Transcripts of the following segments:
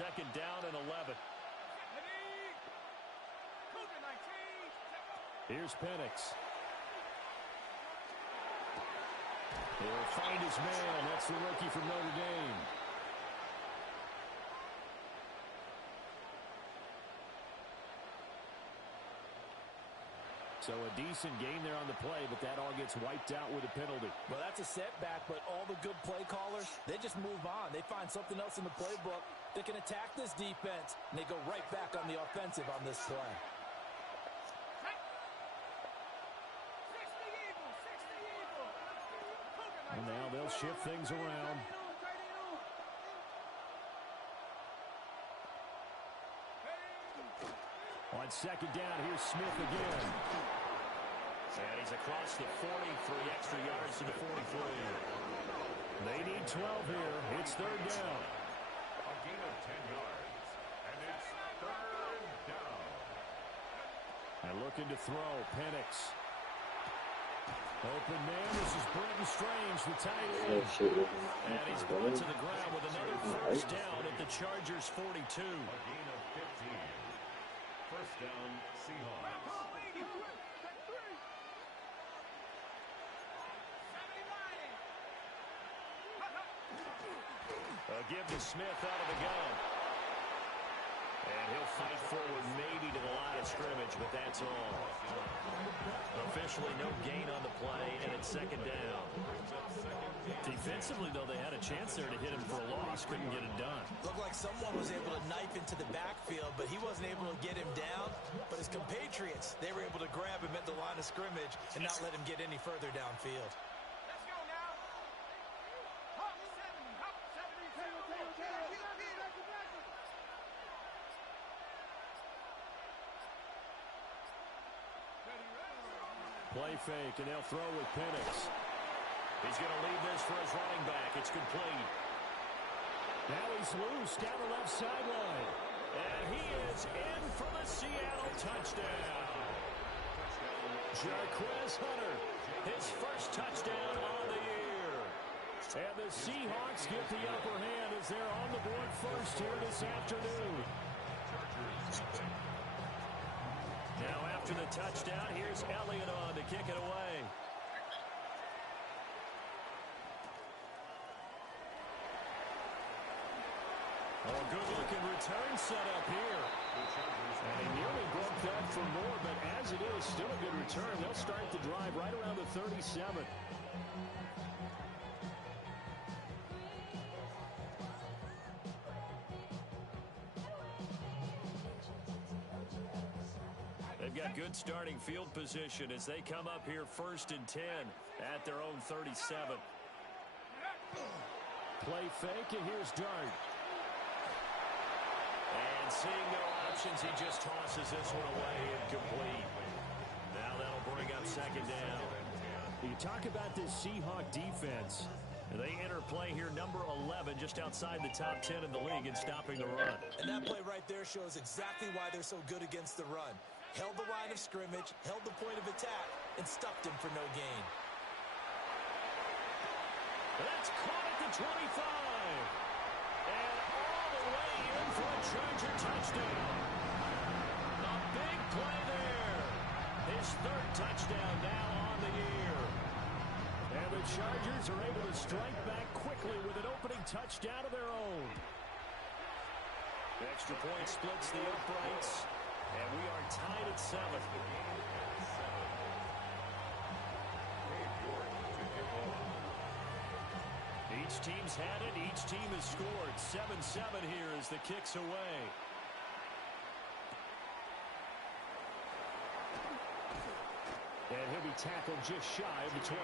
second down and 11. Here's Penix. He'll find his man. That's the rookie from Notre Dame. So a decent gain there on the play, but that all gets wiped out with a penalty. Well, that's a setback, but all the good play callers, they just move on. They find something else in the playbook that can attack this defense, and they go right back on the offensive on this play. And now they'll shift things around. On second down, here's Smith again. And he's across the 43 extra yards to the 43. They need 12 here. It's third down. A gain of 10 yards. And it's third down. And looking to throw, Penix. Open man, this is Brenton Strange, the tight end. And he's brought to the ground with another first down at the Chargers' 42. A gain of 15. First down, Seahawks. A give to Smith out of the gun. And he'll fight forward maybe to the line of scrimmage, but that's all. Officially no gain on the play, and it's second down. Defensively, though, they had a chance there to hit him for a loss. Couldn't get it done. Looked like someone was able to knife into the backfield, but he wasn't able to get him down. But his compatriots, they were able to grab him at the line of scrimmage and not let him get any further downfield. Play fake, and they'll throw with Penix. He's going to leave this for his running back. It's complete. Now he's loose down the left sideline. And he is in for the Seattle touchdown. Jarquez Hunter, his first touchdown on the year. And the Seahawks get the upper hand as they're on the board first here this afternoon. Now after the touchdown, here's Elliott on to kick it away. Oh, good-looking return set up here. And he nearly broke that for more, but as it is, still a good return. They'll start the drive right around the 37. They've got good starting field position as they come up here first and 10 at their own 37. Play fake, and here's Dart. And seeing no options, he just tosses this one away incomplete. Now that'll bring up second down. You talk about this Seahawk defense. They enter play here number 11, just outside the top 10 in the league in stopping the run. And that play right there shows exactly why they're so good against the run. Held the line of scrimmage, held the point of attack, and stuffed him for no gain. That's caught at the 25. And all the way in for a Charger touchdown. A big play there. His third touchdown now on the year. And the Chargers are able to strike back quickly with an opening touchdown of their own. The extra point splits the uprights. And we are tied at 7. Each team's had it. Each team has scored. 7-7 here as the kick's away. And he'll be tackled just shy of the 25.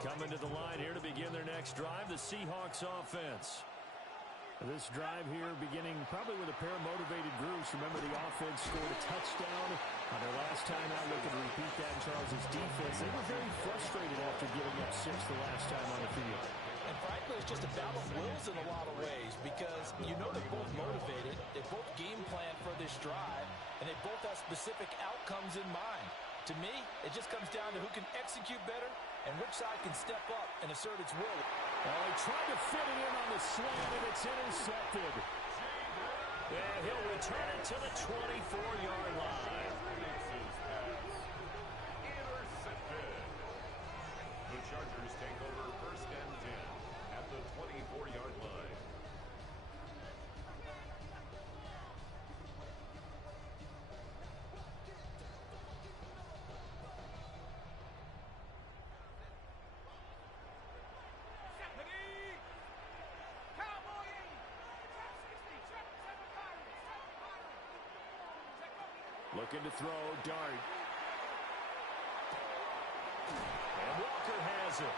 Coming to the line here to begin their next drive, the Seahawks offense. This drive here beginning probably with a pair of motivated groups. Remember, the offense scored a touchdown on their last time out. Looking to repeat that in Charles' defense. They were very frustrated after giving up 6 the last time on the field. And frankly, it's just a battle of wills in a lot of ways because you know they're both motivated. They both game plan for this drive, and they both have specific outcomes in mind. To me, it just comes down to who can execute better and which side can step up and assert its will. Oh, he tried to fit it in on the slant, and it's intercepted. And he'll return it to the 24-yard line. Intercepted. The Chargers take over 1st and 10 at the 24-yard line. Looking to throw, dart. And Walker has it.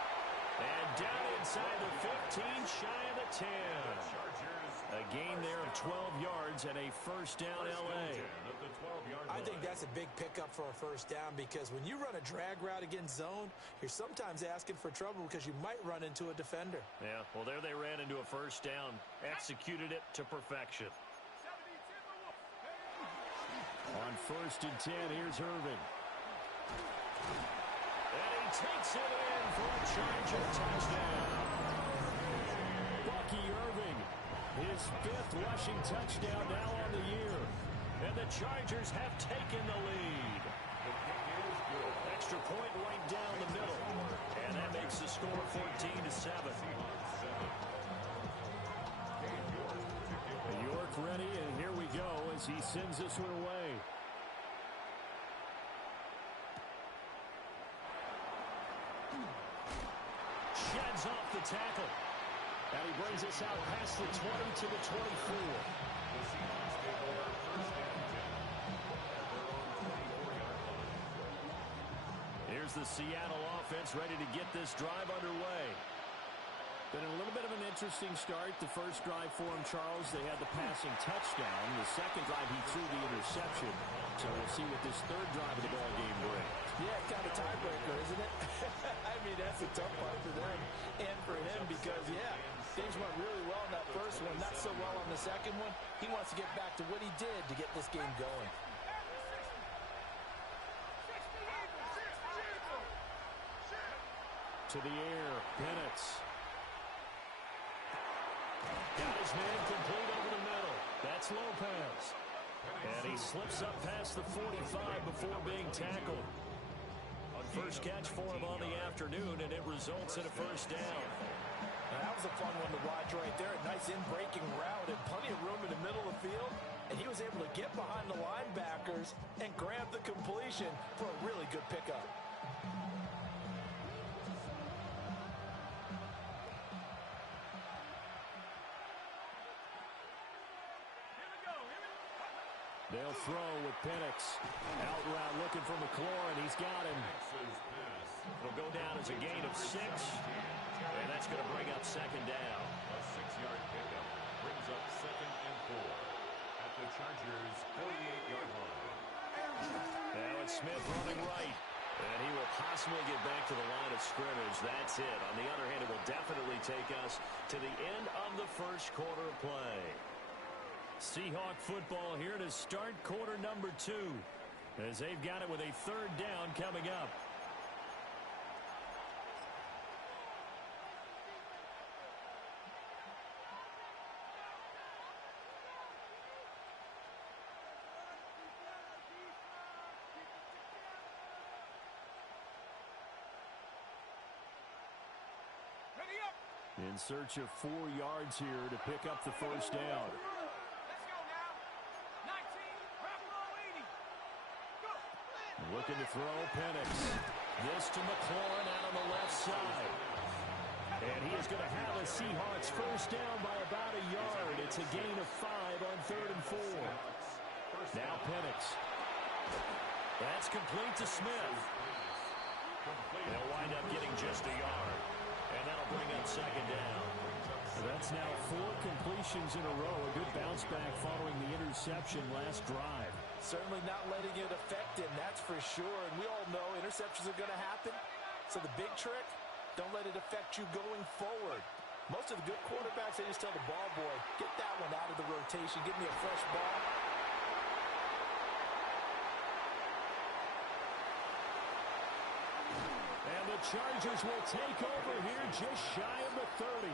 And down inside the 15, shy of the 10. A gain there of 12 yards and a first down L.A. I think that's a big pickup for a first down because when you run a drag route against zone, you're sometimes asking for trouble because you might run into a defender. Yeah, well, there they ran into a first down. Executed it to perfection. On 1st and 10, here's Irving. And he takes it in for a Charger touchdown. Bucky Irving, his 5th rushing touchdown now on the year. And the Chargers have taken the lead. Extra point right down the middle. And that makes the score 14-7. York ready, and here we go as he sends this one away. Sheds off the tackle. And he brings us out past the 20 to the 24. Here's the Seattle offense ready to get this drive underway. Been a little bit of an interesting start. The first drive for him, Charles, they had the passing touchdown. The second drive, he threw the interception. So we'll see what this third drive of the ball game brings. Yeah, kind of tiebreaker, isn't it? I mean, that's a tough part for them and for him because, yeah, things went really well in that first one, not so well on the second one. He wants to get back to what he did to get this game going. To the air, Bennett. Got his man complete over the middle. That's Lopez. And he slips up past the 45 before being tackled. First catch for him on the afternoon, and it results in a first down. Now, that was a fun one to watch right there. A nice in-breaking route and plenty of room in the middle of the field. And he was able to get behind the linebackers and grab the completion for a really good pickup. They'll throw with Penix. Out route looking for McLaurin. He's got him. It'll go down as a gain of 6. And that's going to bring up second down. A 6-yard pickup brings up 2nd and 4 at the Chargers' 48-yard line. Now it's Smith running right. And he will possibly get back to the line of scrimmage. That's it. On the other hand, it will definitely take us to the end of the first quarter of play. Seahawk football here to start quarter number 2 as they've got it with a third down coming up. In search of 4 yards here to pick up the first down. Looking to throw, Penix. This to McLaurin out on the left side. And he is going to have a Seahawks first down by about a yard. It's a gain of 5 on 3rd and 4. Now Penix. That's complete to Smith. They'll wind up getting just a yard. And that'll bring up second down. That's now 4 completions in a row. A good bounce back following the interception last drive. Certainly not letting it affect him, that's for sure. And we all know interceptions are going to happen. So the big trick, don't let it affect you going forward. Most of the good quarterbacks, they just tell the ball boy, get that one out of the rotation. Give me a fresh ball. Chargers will take over here just shy of the 30.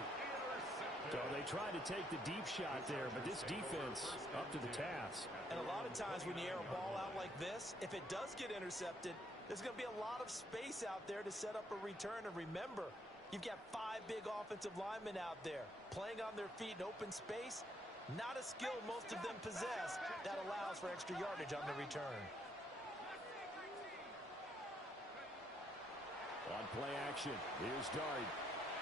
So they tried to take the deep shot there, but this defense up to the task. And a lot of times when you air a ball out like this, if it does get intercepted, there's going to be a lot of space out there to set up a return. And remember, you've got 5 big offensive linemen out there playing on their feet in open space. Not a skill most of them possess that allows for extra yardage on the return. On play action, here's Dart.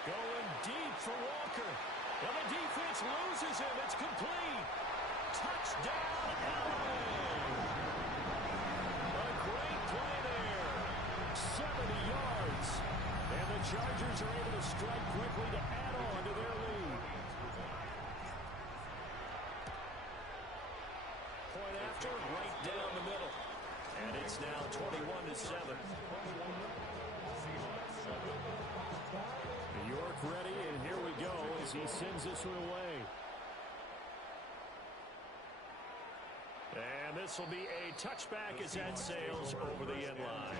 Going deep for Walker. And the defense loses him. It's complete. Touchdown, LA. A great play there. 70 yards. And the Chargers are able to strike quickly to add on to their lead. Point after, right down the middle. And it's now 21-7. York ready, and here we go as he sends this one away. And this will be a touchback as that sails over the end line.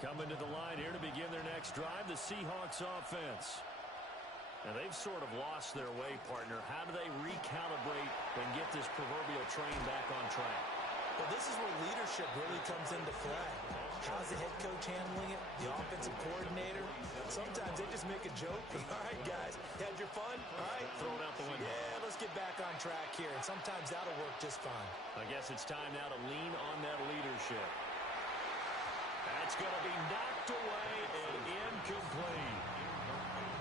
Coming to the line here to begin their next drive, the Seahawks offense. And they've sort of lost their way, partner. How do they recalibrate and get this proverbial train back on track? Well, this is where leadership really comes into play. How's the head coach handling it? The offensive coordinator? Sometimes they just make a joke. All right, guys, had your fun? All right. Throw it out the window. Yeah, let's get back on track here. And sometimes that'll work just fine. I guess it's time now to lean on that leadership. That's going to be knocked away and incomplete.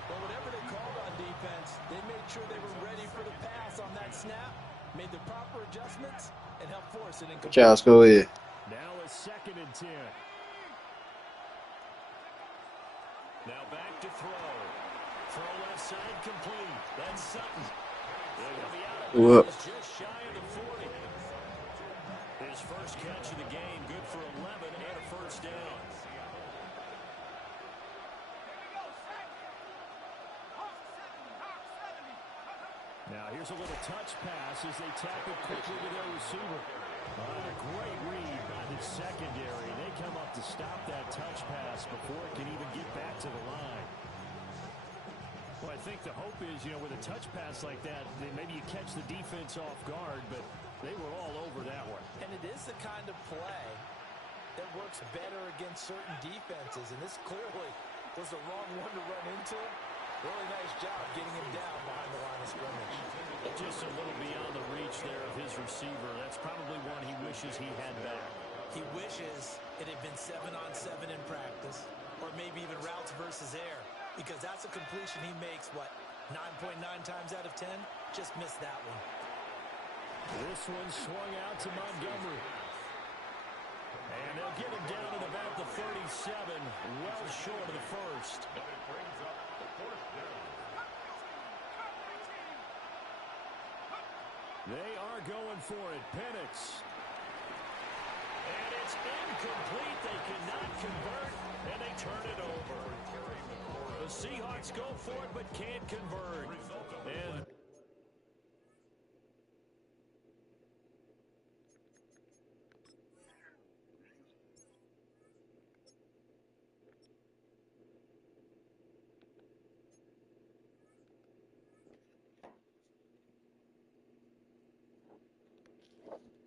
Well, whatever they called on defense, they made sure they were ready for the pass on that snap, made the proper adjustments, and helped force it incomplete. Ciao, Scully. Now a 2nd and 10. Now back to throw. Throw left side complete. That's Sutton. They're going to be out of it. Just shy of the 40. His first catch of the game, good for 11 and a first down. Now here's a little touch pass as they tap it quickly to their receiver. A great read by the secondary. They come up to stop that touch pass before it can even get back to the line. Well, I think the hope is, with a touch pass like that, maybe you catch the defense off guard, but they were all over that one. And it is the kind of play that works better against certain defenses, and this clearly was the wrong one to run into. Really nice job getting him down behind the line of scrimmage. Just a little beyond the reach there of his receiver. That's probably one he wishes he had back. He wishes it had been 7-on-7 in practice, or maybe even routes versus air, because that's a completion he makes, 9.9 times out of 10? Just missed that one. This one swung out to Montgomery. And they'll get him down at about the 37, well short of the first. And it brings up the 4th down. They are going for it. Penix. And it's incomplete. They cannot convert, and they turn it over. The Seahawks go for it, but can't convert. And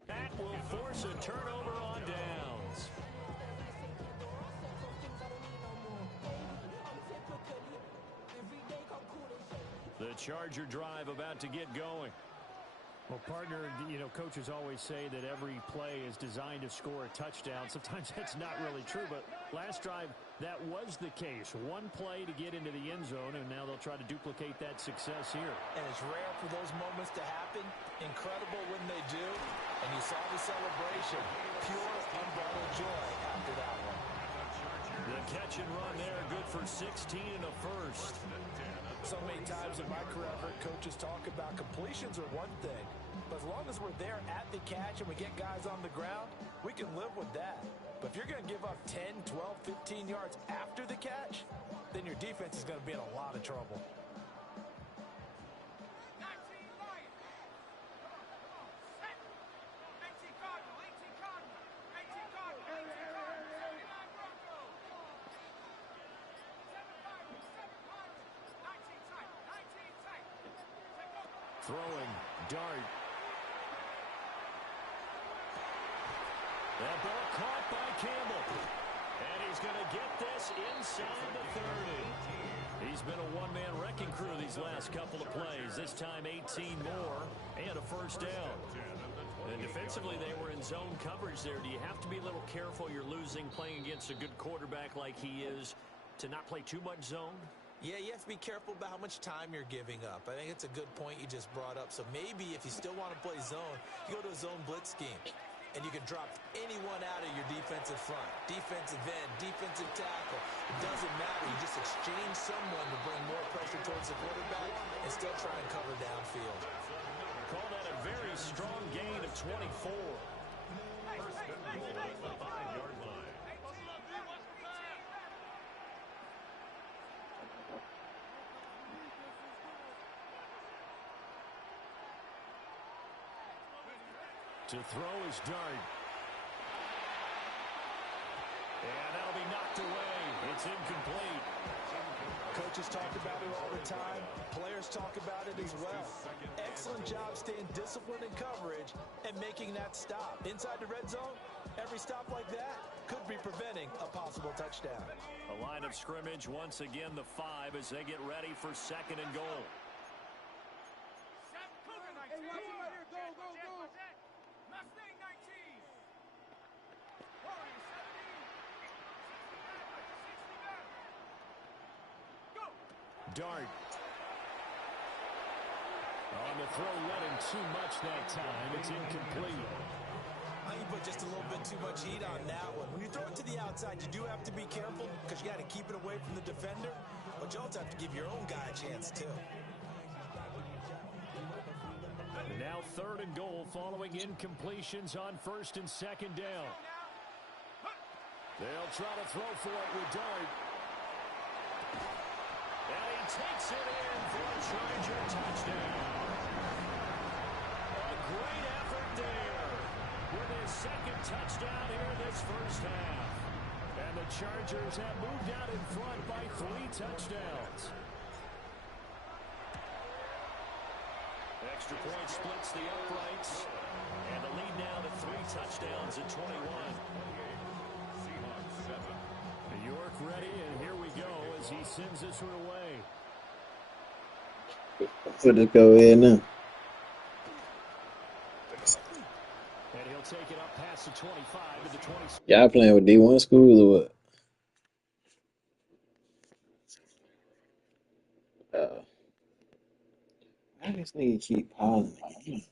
that will force a turnover on downs. The Charger drive about to get going. Well, partner, coaches always say that every play is designed to score a touchdown. Sometimes that's not really true, but last drive, that was the case. One play to get into the end zone, and now they'll try to duplicate that success here. And it's rare for those moments to happen. Incredible when they do. And you saw the celebration. Pure, unbridled joy after that one. The catch and run there, good for 16 and a first. So many times in my career, I've heard coaches talk about completions are one thing. But as long as we're there at the catch and we get guys on the ground, we can live with that. But if you're going to give up 10, 12, 15 yards after the catch, then your defense is going to be in a lot of trouble. Throwing dart. That ball caught by Campbell. And he's going to get this inside the 30. He's been a one-man wrecking crew these last couple of plays. This time 18 more and a first down. And defensively, they were in zone coverage there. Do you have to be a little careful you're losing playing against a good quarterback like he is to not play too much zone? Yeah, you have to be careful about how much time you're giving up. I think it's a good point you just brought up. So maybe if you still want to play zone, you go to a zone blitz scheme. And you can drop anyone out of your defensive front. Defensive end, defensive tackle. It doesn't matter. You just exchange someone to bring more pressure towards the quarterback and still try and cover downfield. Call that a very strong gain of 24. First and goal at the 5-yard line. To throw is Dart. And that'll be knocked away. It's incomplete. Coaches talk about it all the time. Players talk about it as well. Excellent job staying disciplined in coverage and making that stop. Inside the red zone, every stop like that could be preventing a possible touchdown. A line of scrimmage, once again the 5 as they get ready for second and goal. Dart. On the throw, let him too much that time. It's incomplete. I think you put just a little bit too much heat on that one. When you throw it to the outside, you do have to be careful because you got to keep it away from the defender. But you also have to give your own guy a chance, too. And now third and goal following incompletions on first and second down. They'll try to throw for it with Dart. And he takes it in for a Charger touchdown. A great effort there with his second touchdown here this first half. And the Chargers have moved out in front by 3 touchdowns. Extra point splits the uprights. And the lead now to 3 touchdowns at 21. Seahawks 7. York ready, and here we go as he sends this one away. Put it go in now. And he'll take it up past the 25 to the 20. Y'all playing with D1 schools or what? I just need to keep pausing again.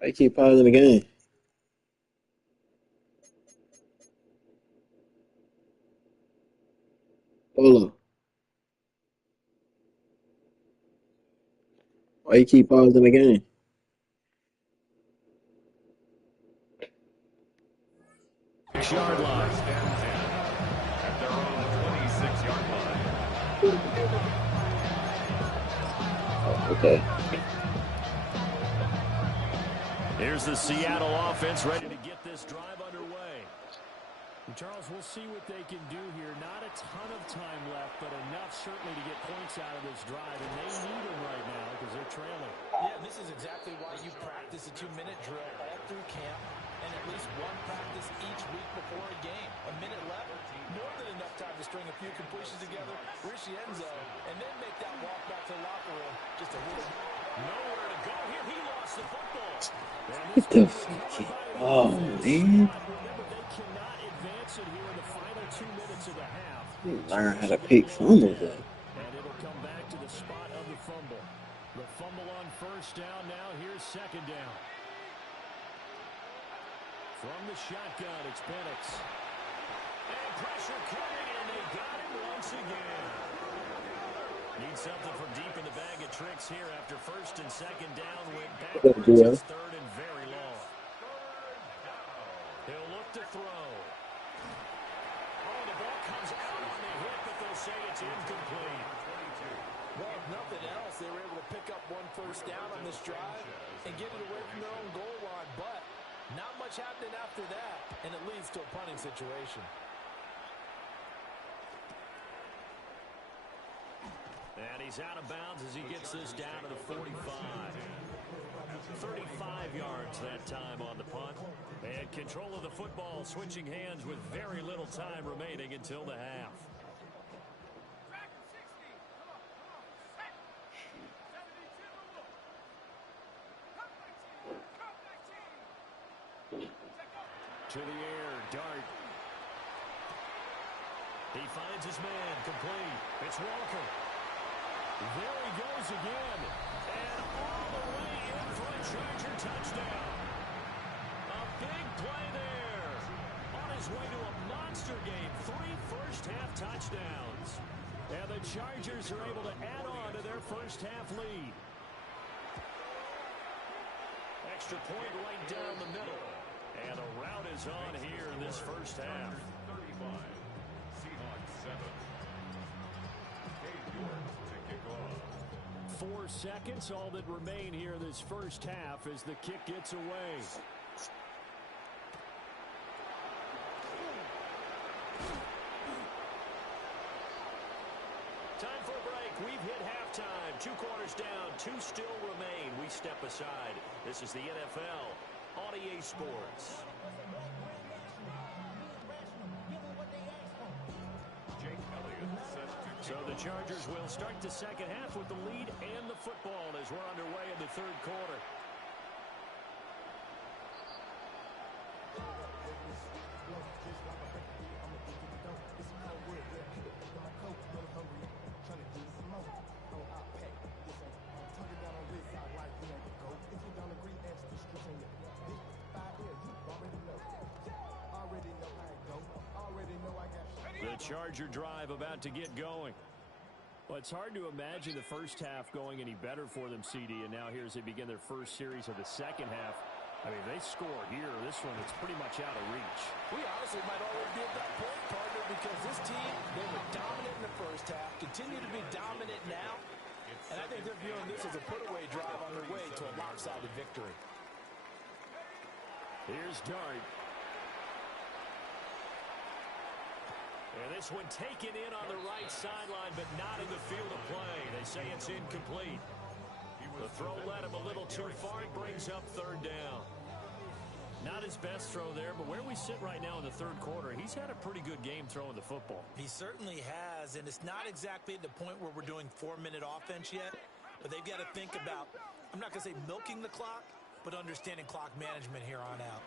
I keep pausing again. Hold on. Why you keep pausing again? Yard line. First and 10 at their own 26-yard line. Oh, okay. Here's the Seattle offense ready to get this drive underway. And Charles, we'll see what they can do here. Not a ton of time left, but enough certainly to get points out of this drive. And they need them right now because they're trailing. Yeah, this is exactly why you practice a 2-minute drill all through camp and at least one practice each week before a game. A minute left, more than enough time to string a few completions together, reach the end zone, and then make that walk back to the locker room just a little. Nowhere to go here. He lost the football. What the fuck? Oh, man. Remember, they cannot advance it here in the final 2 minutes of the half. Learn how to pick fumbles up. And it'll come back to the spot of the fumble. The fumble on first down now. Here's second down. From the shotgun, it's Penix. And pressure coming, and they got him once again. Need something from deep in the bag of tricks here after first and second down. Went backwards. It's third and very long. He'll look to throw. Oh, the ball comes out on the hit, but they'll say it's incomplete. Well, if nothing else, they were able to pick up one first down on this drive and get it away from their own goal line. But not much happening after that, and it leads to a punting situation. And he's out of bounds as he gets this down to the 45. 35 yards that time on the punt. And control of the football, switching hands with very little time remaining until the half. To the air, Dart. He finds his man, complete. It's Walker. There he goes again. And all the way in for a Charger touchdown. A big play there. On his way to a monster game. 3 first-half touchdowns. And the Chargers are able to add on to their first-half lead. Extra point right down the middle. And a rout is on here in this first half. 35. Seahawks 7. Cade York to kick off. 4 seconds, all that remain here this first half as the kick gets away. Time for a break. We've hit halftime. 2 quarters down, 2 still remain. We step aside. This is the NFL on EA Sports. Jake Elliott set to So the Chargers will start the second half with the lead and the football as we're underway in the third quarter. The Charger drive about to get going. Well, it's hard to imagine the first half going any better for them, CD, and now here as they begin their first series of the second half. I mean, they score here. This one, it's pretty much out of reach. We honestly might already be at that point, partner, because this team, they were dominant in the first half, continue to be dominant now, and I think they're viewing this as a put-away drive on their way to a lopsided victory. Here's Dart. And this one taken in on the right sideline, but not in the field of play. They say it's incomplete. The throw led him a little too far. It brings up third down. Not his best throw there, but where we sit right now in the third quarter, he's had a pretty good game throwing the football. He certainly has, and it's not exactly at the point where we're doing 4-minute offense yet, but they've got to think about, I'm not going to say milking the clock, but understanding clock management here on out.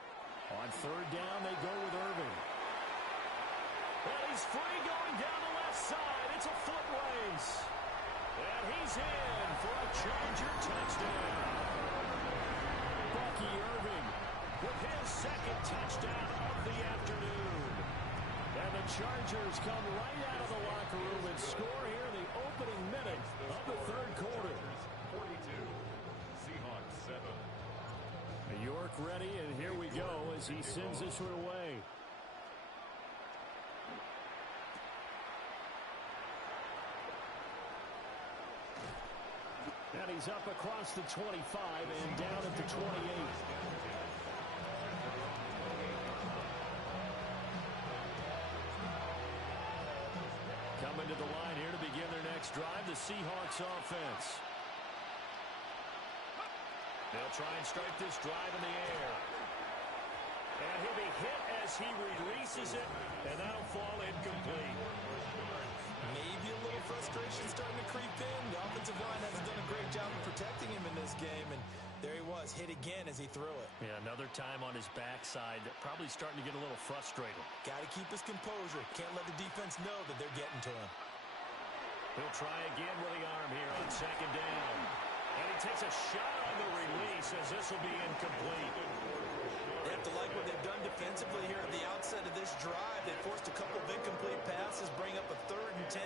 On third down, they go with Irving. And he's free going down the left side. It's a foot race. And he's in for a Charger touchdown. Bucky Irving with his second touchdown of the afternoon. And the Chargers come right out of the locker room and score here in the opening minute of the third quarter. 42. Seahawks 7. York ready, and here we go as he sends this one away. And he's up across the 25 and down at the 28. Coming to the line here to begin their next drive, the Seahawks offense. They'll try and start this drive in the air. And he'll be hit as he releases it, and that'll fall incomplete. Maybe a little frustration starting to creep in. The offensive line hasn't done a great job of protecting him in this game, and there he was, hit again as he threw it. Yeah, another time on his backside, probably starting to get a little frustrated. Got to keep his composure. Can't let the defense know that they're getting to him. He'll try again with the arm here on second down. And he takes a shot on the release as this will be incomplete. They have to like what they've done defensively here at the outset of this drive. They forced a couple of incomplete passes, bring up a 3rd and 10.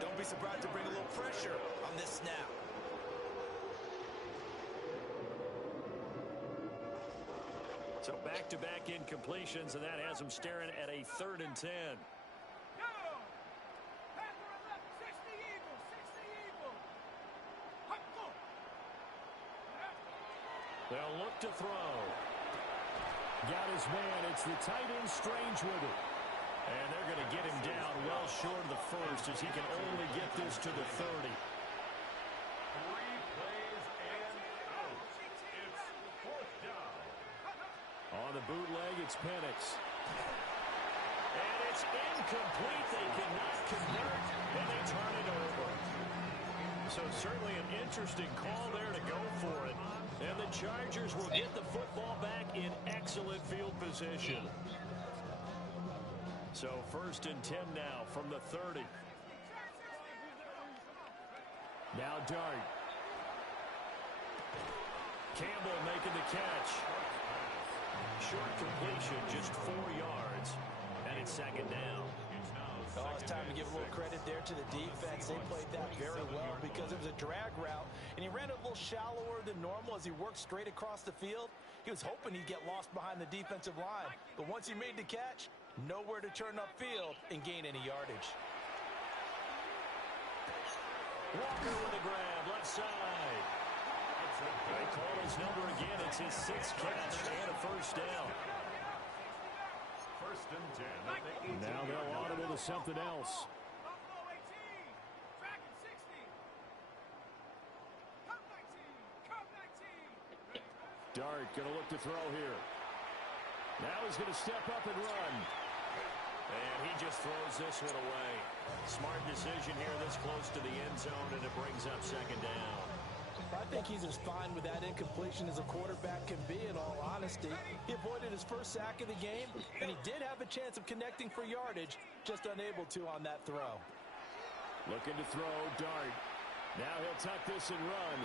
Don't be surprised to bring a little pressure on this snap. So back-to-back incompletions, and that has them staring at a 3rd and 10. They'll look to throw. Got his man. It's the tight end Strange with it. And they're going to get him down well short of the first as he can only get this to the 30. 3 plays and out. It's 4th down. On the bootleg, it's Penix. And it's incomplete. They cannot convert, and they turn it over. So certainly an interesting call there to go for it. And the Chargers will get the football back in excellent field position. So 1st and 10 now from the 30. Now Dart. Campbell making the catch. Short completion, just 4 yards. And it's 2nd down. Oh, it's time to give a little credit there to the defense. They played that very well because it was a drag route, and he ran it a little shallower than normal as he worked straight across the field. He was hoping he'd get lost behind the defensive line, but once he made the catch, nowhere to turn upfield and gain any yardage. Walker with a grab, left side. They call his number again. It's his 6th catch and a 1st down. 1st and 10. Now they'll audible to something else. Dart going to look to throw here. Now he's going to step up and run. And he just throws this one away. Smart decision here this close to the end zone, and it brings up 2nd down. I think he's as fine with that incompletion as a quarterback can be, in all honesty. He avoided his first sack of the game, and he did have a chance of connecting for yardage, just unable to on that throw. Looking to throw, Dart. Now he'll tuck this and run.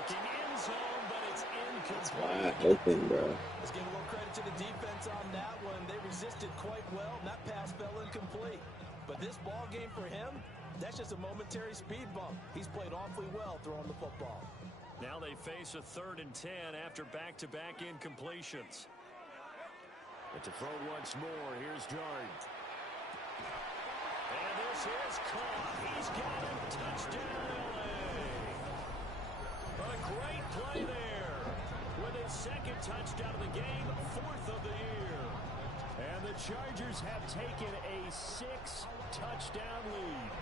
Looking in zone, but it's incomplete. Wide open, bro. Let's give a little credit to the defense on that one. They resisted quite well, and that pass fell incomplete. But this ball game for him, that's just a momentary speed bump. He's played awfully well throwing the football. Now they face a 3rd and 10 after back-to-back incompletions. But to throw once more, here's Dart. And this is caught. He's got him. Touchdown, L.A. A great play there. With his 2nd touchdown of the game, 4th of the year. And the Chargers have taken a 6-touchdown lead.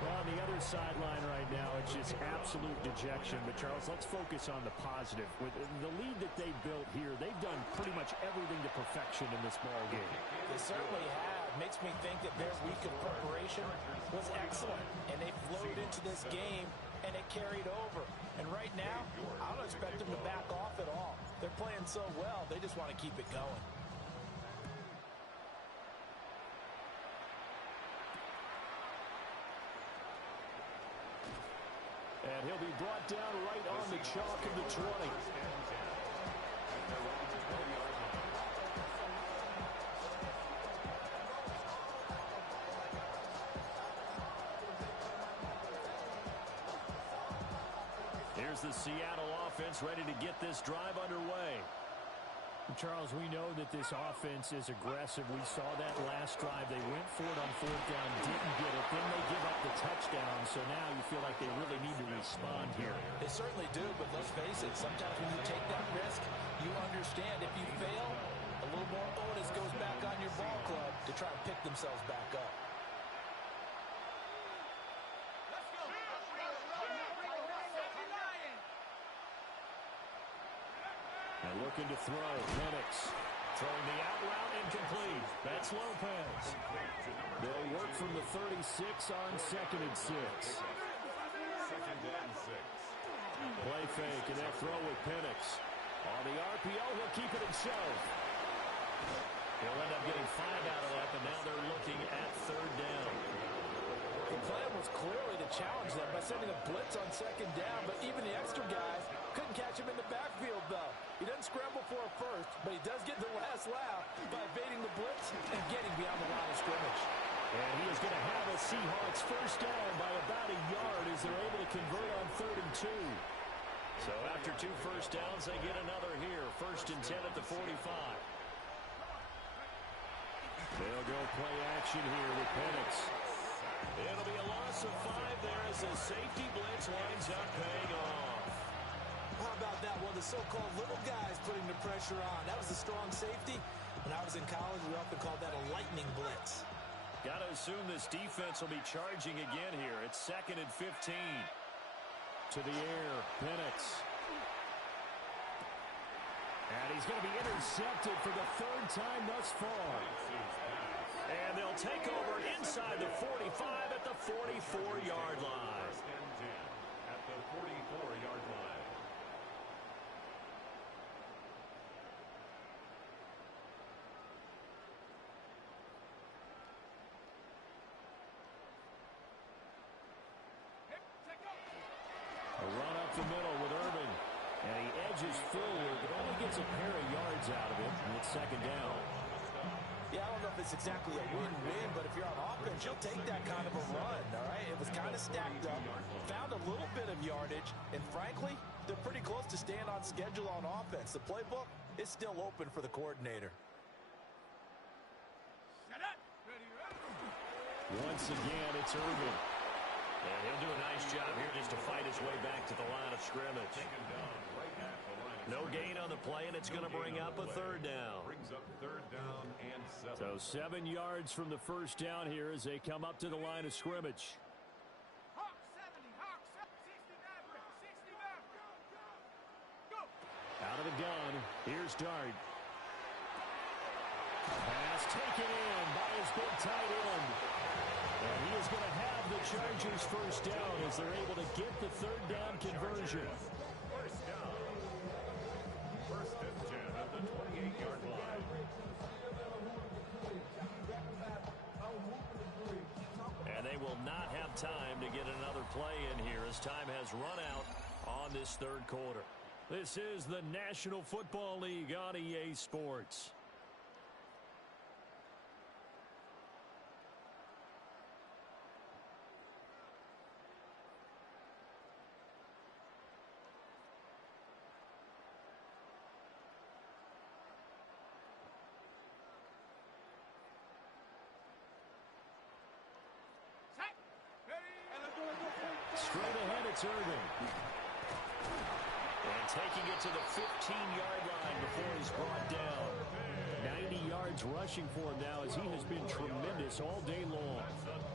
Well, on the other sideline right now, it's just absolute dejection. But, Charles, let's focus on the positive. With the lead that they built here, they've done pretty much everything to perfection in this ball game. They certainly have. Makes me think that their week of preparation was excellent. And they flowed into this game, and it carried over. And right now, I don't expect them to back off at all. They're playing so well, they just want to keep it going. And he'll be brought down right on the chalk of the 20. Here's the Seattle offense ready to get this drive underway. Charles, we know that this offense is aggressive. We saw that last drive. They went for it on 4th down, didn't get it. Then they give up the touchdown. So now you feel like they really need to respond here. They certainly do, but let's face it. Sometimes when you take that risk, you understand if you fail, a little more onus goes back on your ball club to try and pick themselves back up. And looking to throw, Penix. Throwing the out route, incomplete. That's Lopez. They'll work from the 36 on 2nd and 6. 2nd and 6. Play fake, and they'll throw with Penix. On the RPO, he'll keep it himself. He'll end up getting 5 out of that, but now they're looking at 3rd down. The plan was clearly to challenge them by sending a blitz on 2nd down, but even the extra guys couldn't catch him in the backfield, though. He doesn't scramble for a first, but he does get the last laugh by evading the blitz and getting beyond the line of scrimmage. And he is going to have a Seahawks 1st down by about a yard as they're able to convert on 3rd and 2. So after 2 first downs, they get another here. 1st and 10 at the 45. They'll go play action here with Penix. It'll be a loss of 5 there as the safety blitz winds up paying off. How about that one? The so-called little guys putting the pressure on. That was a strong safety. When I was in college, we often called that a lightning blitz. Got to assume this defense will be charging again here. It's 2nd and 15. To the air, Penix. And he's going to be intercepted for the 3rd time thus far. And they'll take over inside the 45 at the 44-yard line. First and 10 at the 44-yard line. A run up the middle with Urban. And he edges forward, but only gets a pair of yards out of it, and it's 2nd down. Yeah, I don't know if it's exactly a win-win, but if you're on offense, you'll take that kind of a run, all right? It was kind of stacked up, found a little bit of yardage, and frankly, they're pretty close to staying on schedule on offense. The playbook is still open for the coordinator. Once again, it's Urban. And he'll do a nice job here just to fight his way back to the line of scrimmage. No gain on the play, and it's going to bring up a 3rd down. Brings up 3rd down and 7. So 7 yards from the 1st down here as they come up to the line of scrimmage. Out of the gun, here's Dart. Pass taken in by his big tight end. And he is going to have the Chargers 1st down as they're able to get the 3rd down conversion. 1st down. 1st and 10 at the 28-yard line. And they will not have time to get another play in here as time has run out on this 3rd quarter. This is the National Football League on EA Sports. Straight ahead, it's Irving. And taking it to the 15-yard line before he's brought down. 90 yards rushing for him now as he has been tremendous all day long.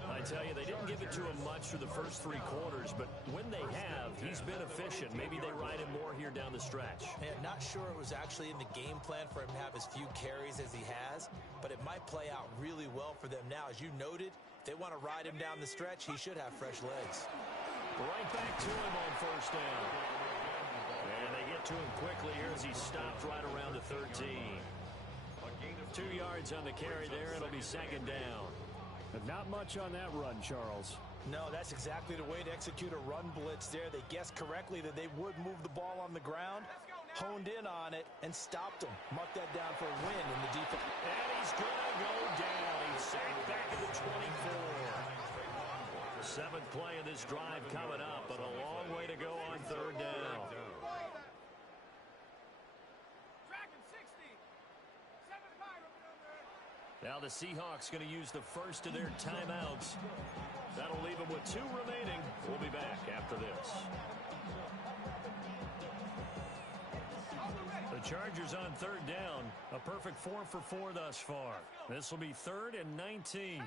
I tell you, they didn't give it to him much for the first 3 quarters, but when they have, he's been efficient. Maybe they ride him more here down the stretch. Yeah, not sure it was actually in the game plan for him to have as few carries as he has, but it might play out really well for them now. As you noted, if they want to ride him down the stretch, he should have fresh legs. Right back to him on 1st down. And they get to him quickly here as he stopped right around the 13. 2 yards on the carry there. It'll be 2nd down. But not much on that run, Charles. No, that's exactly the way to execute a run blitz there. They guessed correctly that they would move the ball on the ground, honed in on it, and stopped them. Mark that down for a win in the defense. And he's going to go down. He's sacked back at the 24. 7th play of this drive coming up, but a long way to go on 3rd down. Now the Seahawks going to use the first of their timeouts. That'll leave them with 2 remaining. We'll be back after this. The Chargers on 3rd down. A perfect 4 for 4 thus far. This will be 3rd and 19.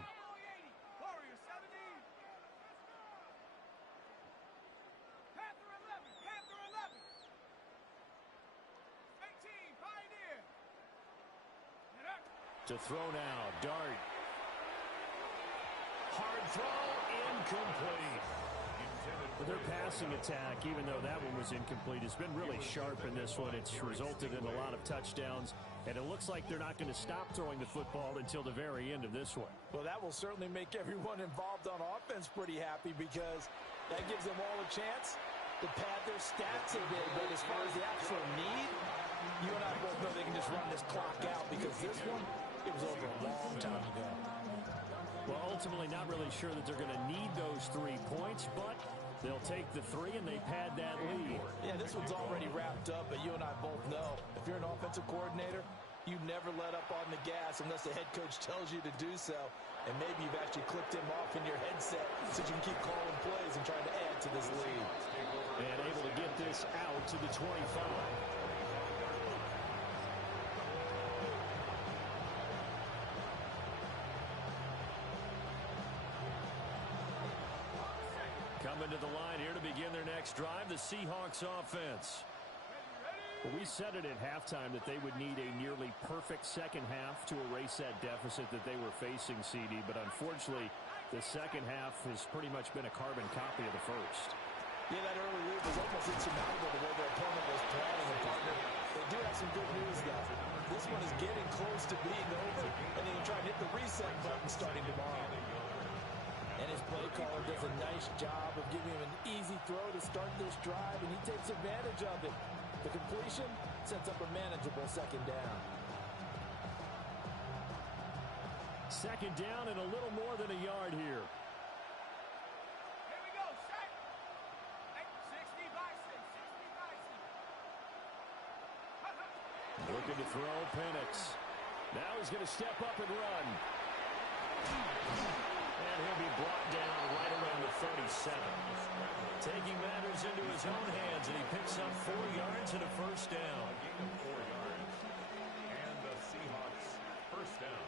To throw now, Dart. Hard throw, incomplete. Their passing attack, even though that one was incomplete, has been really sharp in this one. It's resulted in a lot of touchdowns, and it looks like they're not going to stop throwing the football until the very end of this one. Well, that will certainly make everyone involved on offense pretty happy because that gives them all a chance to pad their stats a bit. But as far as the actual need, you and I both know they can just run this clock out because this one, it was over a long time ago. Well, ultimately not really sure that they're going to need those 3 points, but they'll take the 3 and they pad that lead. Yeah, this one's already wrapped up, but you and I both know if you're an offensive coordinator, you never let up on the gas unless the head coach tells you to do so. And maybe you've actually clicked him off in your headset so you can keep calling plays and trying to add to this lead. And able to get this out to the 25. Coming to the line here to begin their next drive, the Seahawks offense. Well, we said it at halftime that they would need a nearly perfect second half to erase that deficit that they were facing, CD. But unfortunately, the second half has pretty much been a carbon copy of the first. Yeah, that early lead was almost insurmountable the way their opponent was playing. And partner, they do have some good news, though. This one is getting close to being over, and they can try and hit the reset button starting tomorrow. And his play caller does a nice job of giving him an easy throw to start this drive, and he takes advantage of it. The completion sets up a manageable second down. Second down and a little more than a yard here. Here we go, set. 60 Bison, 60 Bison. Looking to throw, Penix. Now he's going to step up and run. And he'll be brought down right around the 37. Taking matters into his own hands, and he picks up 4 yards and a first down. A gain of 4 yards. And the Seahawks first down.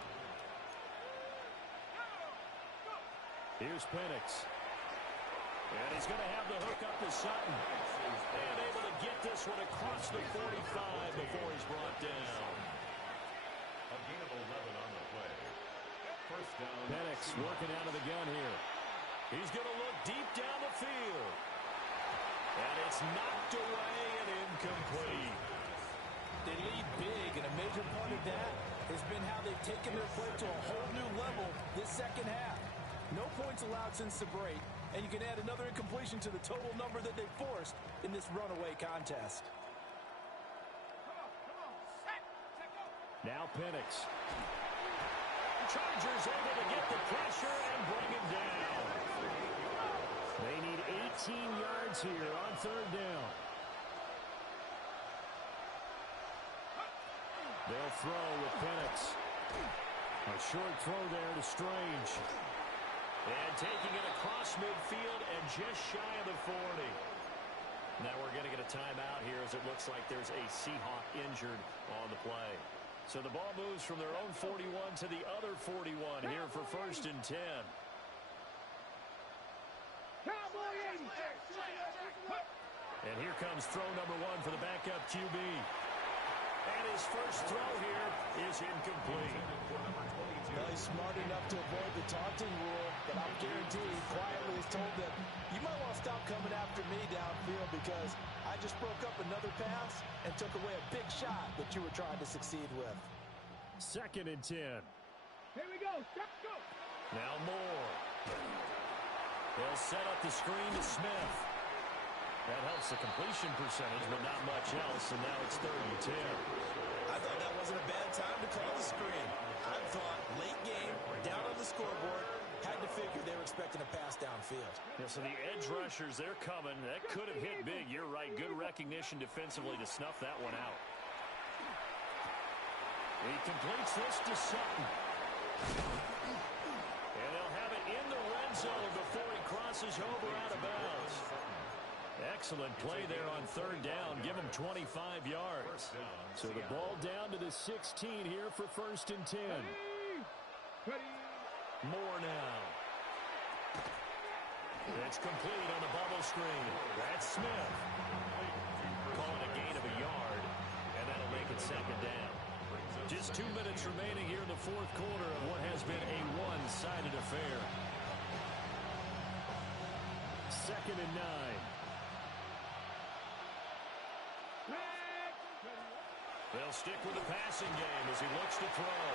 Here's Penix. And he's going to have the hook up to Sutton. And able to get this one across the 45 before he's brought down. A gain of 11 on the play. First down. Penix working out of the gun here. He's going to look deep down the field. And it's knocked away and incomplete. They lead big, and a major part of that has been how they've taken their play to a whole new level this second half. No points allowed since the break, and you can add another incompletion to the total number that they forced in this runaway contest. Come on, set, go. Now Penix. Chargers able to get the pressure and bring him down. They need 18 yards here on third down. They'll throw with Penix. A short throw there to Strange. And taking it across midfield and just shy of the 40. Now we're going to get a timeout here as it looks like there's a Seahawk injured on the play. So the ball moves from their own 41 to the other 41 here for first and 10. And here comes throw number 1 for the backup QB. And his first throw here is incomplete. Well, he's smart enough to avoid the taunting rule, but I'll guarantee he quietly is told them, you might want to stop coming after me downfield because I just broke up another pass and took away a big shot that you were trying to succeed with. Second and 10. Here we go, set, go. Now Moore. They'll set up the screen to Smith. That helps the completion percentage, but not much else, and now it's third and 10. I thought that wasn't a bad time to call the screen. I thought late game, down on the scoreboard, had to figure they were expecting a pass downfield. Yeah, so the edge rushers, they're coming. That could have hit big. You're right. Good recognition defensively to snuff that one out. He completes this to Sutton. And they'll have it in the red zone before he crosses over out of bounds. Excellent play there on third down. Give him 25 yards. So the ball down to the 16 here for first and 10. More now. It's complete on the bubble screen. That's Smith. Calling a gain of a yard, and that'll make it second down. Just 2 minutes remaining here in the fourth quarter of what has been a one-sided affair. Second and 9. They'll stick with the passing game as he looks to throw.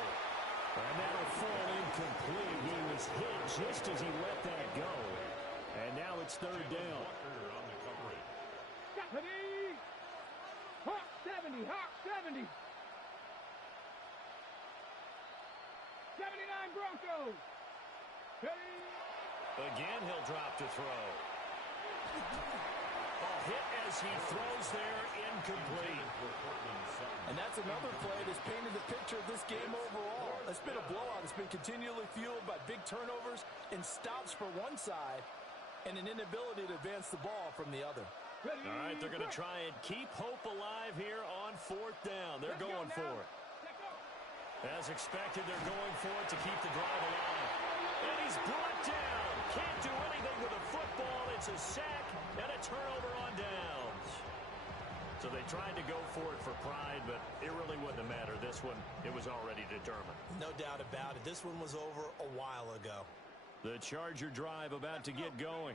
And that'll fall incomplete. He was hit just as he let that go. And now it's third down. Hawk 70, Hawk 70. 79 Broncos. Again, he'll drop to throw. A hit as he throws there, incomplete. And that's another play that's painted the picture of this game overall. It's been a blowout. It's been continually fueled by big turnovers and stops for one side and an inability to advance the ball from the other. All right, they're going to try and keep hope alive here on 4th down. They're going for it. As expected, they're going for it to keep the drive alive. And he's brought down. Can't do anything with a football. It's a sack and a turnover on downs. So they tried to go for it for pride, but it really wouldn't have mattered. This one, it was already determined. No doubt about it. This one was over a while ago. The Charger drive about to get going.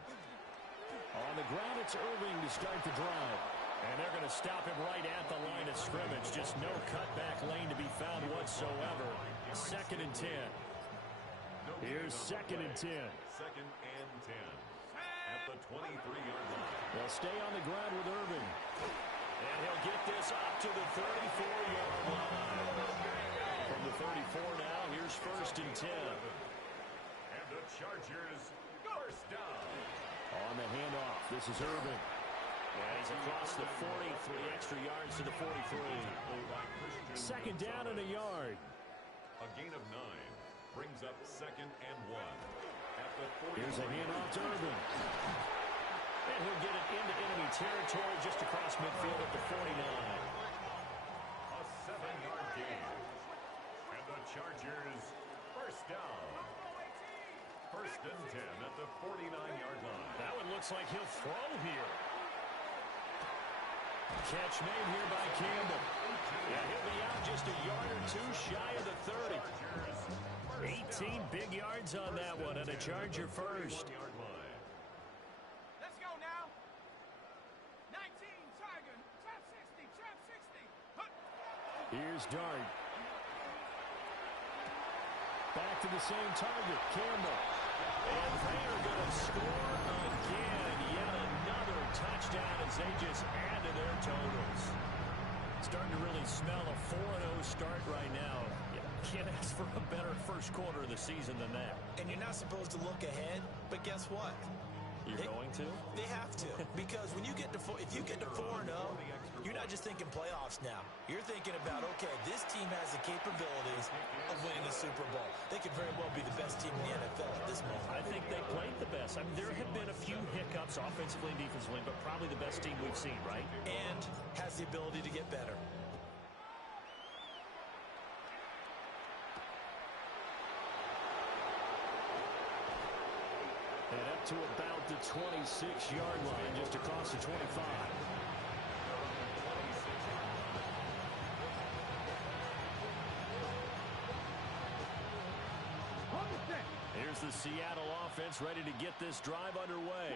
On the ground, it's Irving to start the drive. And they're going to stop him right at the line of scrimmage. Just no cutback lane to be found whatsoever. 2nd and 10. Here's 2nd and 10. 2nd and 10 at the 23-yard line. They'll stay on the ground with Irving. And he'll get this up to the 34-yard line. From the 34 now, here's 1st and 10. And the Chargers, first down. On the handoff, this is Irving. And he's across the 40, 3 extra yards to the 43. 2nd down and a yard. A gain of 9 brings up 2nd and 1 at the 40. Here's a handoff to Irving. And he'll get it into enemy territory just across midfield at the 49. A 7-yard gain. And the Chargers, first down. 1st and 10 at the 49-yard line. That one looks like he'll throw here. Catch made here by Campbell. Yeah, he'll be out just a yard or 2 shy of the 30. 18 big yards on that one, and a Charger first. Let's go now. 19, Tiger. Trap 60, trap 60. Hut. Here's Dart. Back to the same target, Campbell. And they are going to score again. Yet another touchdown as they just add to their totals. Starting to really smell a 4-0 start right now. You can't ask for a better first quarter of the season than that. And you're not supposed to look ahead, but guess what? You're going to? They have to. Because when you get to if you get to 4-0, you're not just thinking playoffs now. You're thinking about, okay, this team has the capabilities of winning the Super Bowl. They could very well be the best team in the NFL at this moment. I think they played the best. I mean, there have been a few hiccups offensively and defensively, but probably the best team we've seen, right? And has the ability to get better. And up to about the 26-yard line, just across the 25. Here's the Seattle offense ready to get this drive underway.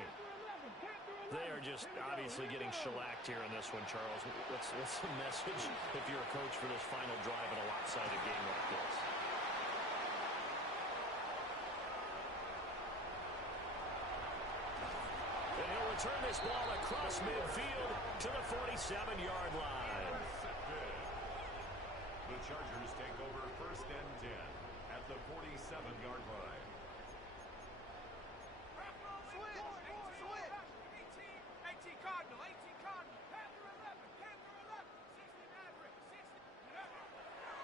They are just obviously getting shellacked here in this one, Charles. What's the message if you're a coach for this final drive in a lopsided game like this? And he'll return this ball across midfield to the 47-yard line. The Chargers take over 1st and 10 at the 47-yard line.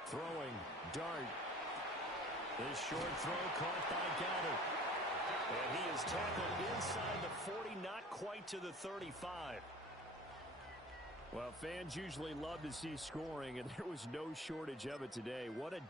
Throwing, Dart. This short throw caught by Goddard. And he is tackled inside the 40, not quite to the 35. Well, fans usually love to see scoring, and there was no shortage of it today. What a